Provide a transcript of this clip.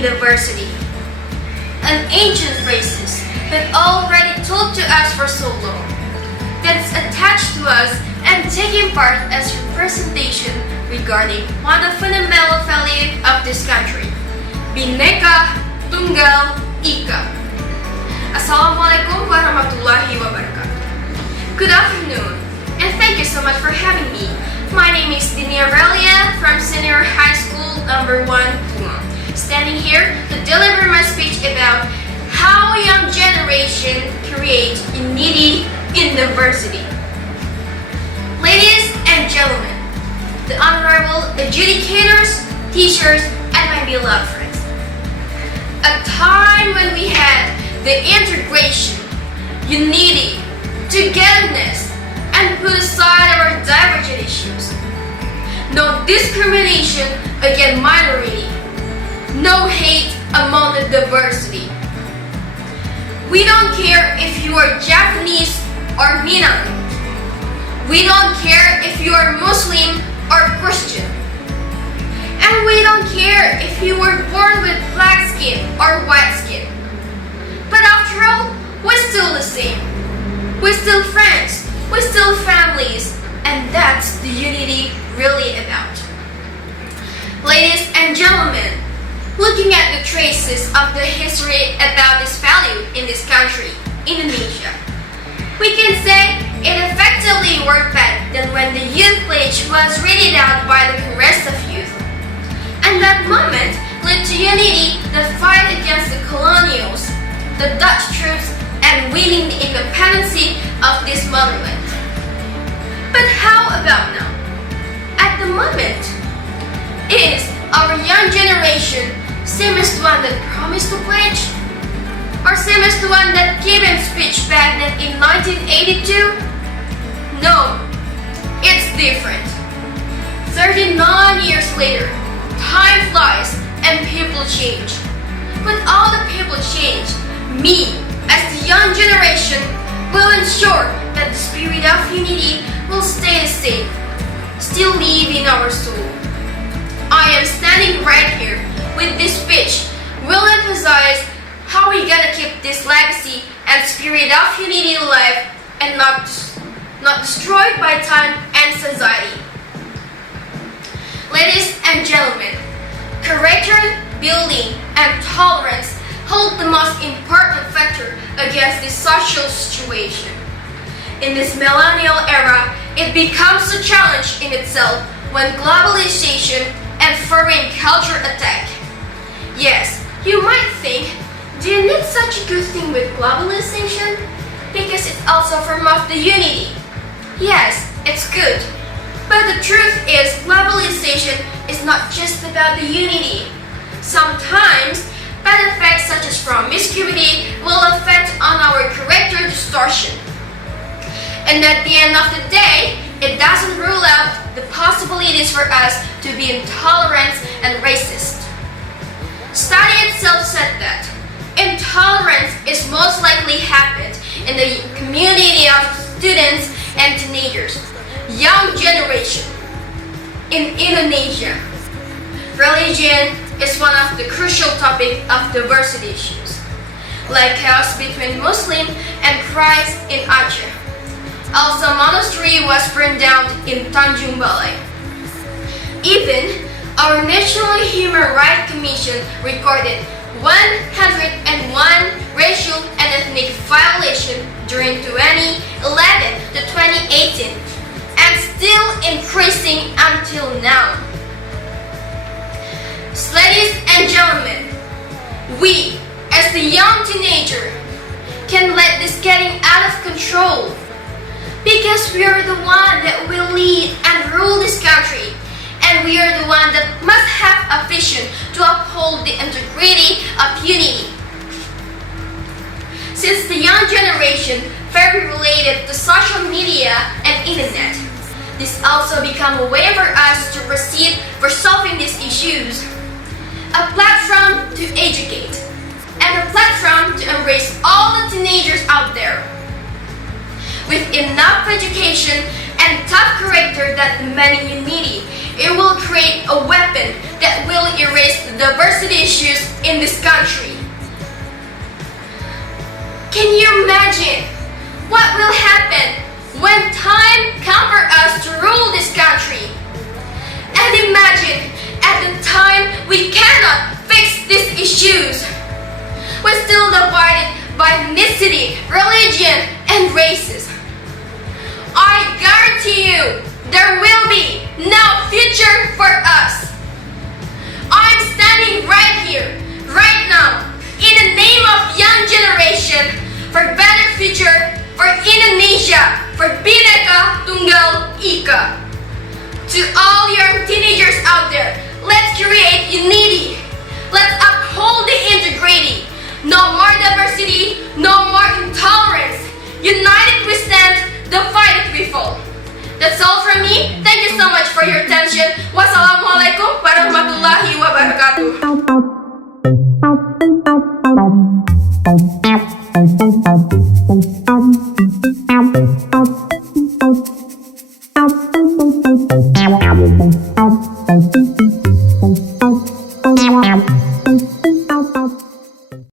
Diversity, an ancient phrase but already told to us for so long, that's attached to us and taking part as representation regarding one of the fundamental values of this country, Bhinneka Tunggal Ika. Assalamualaikum warahmatullahi wabarakatuh. Good afternoon, and thank you so much for having me. My name is DINI from Senior High School Number 1 Podioum, standing here to deliver my speech about how young generation create unity in diversity. Ladies and gentlemen, the honorable adjudicators, teachers, and my beloved friends. A time when we had the integration, unity, togetherness, and put aside our divergent issues. No discrimination against minority. No hate among the diversity. We don't care if you are Japanese or Minang. We don't care if you are Muslim or Christian. And we don't care if you were born with black skin or white skin. But after all, we're still the same. We're still friends. We're still families. And that's the unity really about. Ladies and gentlemen, looking at the traces of the history about this value in this country, Indonesia, we can say it effectively worked back then when the youth pledge was read out by the rest of youth. And that moment led to unity, the fight against the colonials, the Dutch troops, and winning the independence of this motherland. But how about now? At the moment, is our young generation same as the one that promised to pledge? Or same as the one that gave a speech back then in 1982? No, it's different. 39 years later, time flies and people change. But all the people change, me, as the young generation, will ensure that the spirit of unity will stay the same, still live in our soul. I am standing right here with this speech will emphasize how we gonna keep this legacy and spirit of unity alive and not destroyed by time and society. Ladies and gentlemen, character building and tolerance hold the most important factor against this social situation. In this millennial era, it becomes a challenge in itself when globalization and foreign culture attack. Yes, you might think, do you need such a good thing with globalization? Because it's also a form of the unity. Yes, it's good. But the truth is, globalization is not just about the unity. Sometimes, bad effects such as promiscuity will affect on our character distortion. And at the end of the day, it doesn't rule out the possibilities for us to be intolerant and racist. Study itself said that intolerance is most likely happened in the community of students and teenagers, young generation. In Indonesia, religion is one of the crucial topics of diversity issues, like chaos between Muslim and Christ in Aceh. Also, monastery was burned down in Tanjung Balai. Even our National Human Rights Commission recorded 101 racial and ethnic violations during 2011 to 2018, and still increasing until now. Ladies and gentlemen, we, as the young teenager, can let this getting out of control, because we are the one that will lead and rule this country. And we are the one that must have a vision to uphold the integrity of unity. Since the young generation very related to social media and internet, this also become a way for us to perceive out there. With enough education and tough character that demanding unity, it will create a weapon that will erase the diversity issues in this country. Can you imagine what will happen when time comes for us to rule this country? And imagine at the time we cannot fix these issues. We're still divided by ethnicity, religion, and races. I guarantee you there will be no future for us. I'm standing right here, right now, in the name of young generation for better future for Indonesia, for Bhinneka Tunggal Ika. To all young teenagers out there, let's create unity. Let's uphold the integrity. No more diversity, no more intolerance. United we stand, divided we fall. That's all from me. Thank you so much for your attention. Wassalamualaikum warahmatullahi wabarakatuh.